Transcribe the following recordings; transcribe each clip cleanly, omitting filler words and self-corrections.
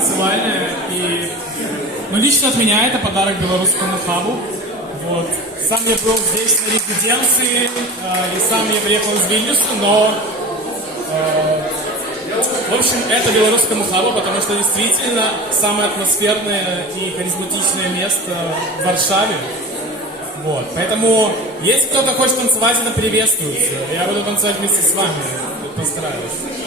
танцевальная. И, ну, лично от меня это подарок белорусскому хабу. Вот. Сам я был здесь на резиденции, и сам я приехал из Вильнюса, но, в общем, это белорусскому хабу, потому что действительно самое атмосферное и харизматичное место в Варшаве. Вот. Поэтому, если кто-то хочет танцевать, это приветствуется. Я буду танцевать вместе с вами. Постараюсь.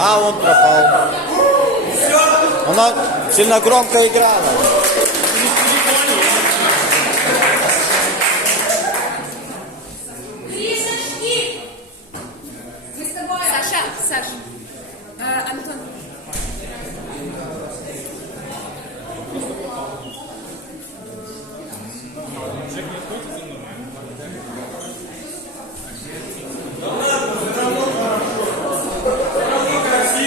А, он пропал. Она сильно громко играла. Гришечки! Мы с тобой. Саша, Антон.